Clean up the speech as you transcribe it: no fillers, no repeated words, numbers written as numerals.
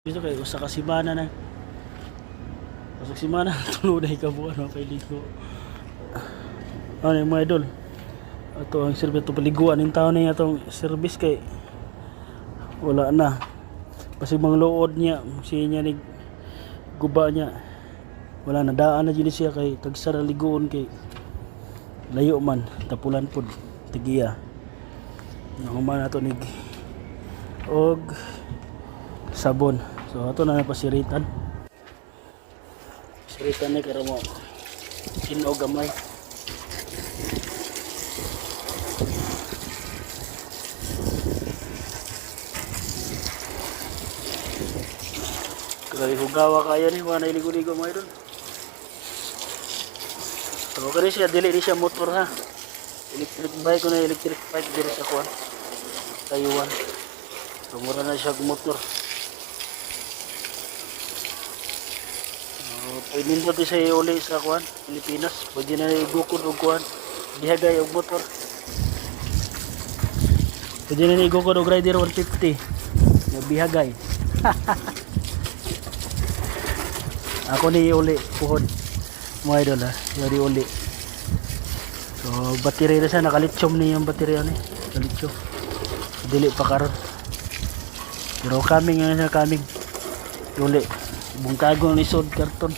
Dito kayo sa kasimana na. Pasok simana tuluday ka buwan no kay ligo. Ano yung mga idol? Ato ang service to paliguan ng taon na atong service kay wala na. Kasi mga luod niya, siya niya ni guba niya. Wala na daan na dili siya kay tagsara liguon kay layo man tapulan pud tigiya. Nahuman nato nig og sabon. So ato na pasiritan. Siritan ni karo mo kinog gamay. Kaya hugawa kaya ni mga nailigo-ligo mga idol. So kani siya dili ni siya motor ha. Electric bike na electric bike diri sa kuan. Tayuan. So mura na siya motor. Pwede nito sa uli sa kuan Pilipinas. Pwede na igukod og kuan bihagay og motor. Pwede na igukod og rider 150 na bihagay. Ako ni uli puhon mga idol ha, yari uli. So battery na siya, nakalitsyom ni yung battery ni nakalitsyom, dili pa karon pero coming na siya, coming uli bungkago ni sod karton.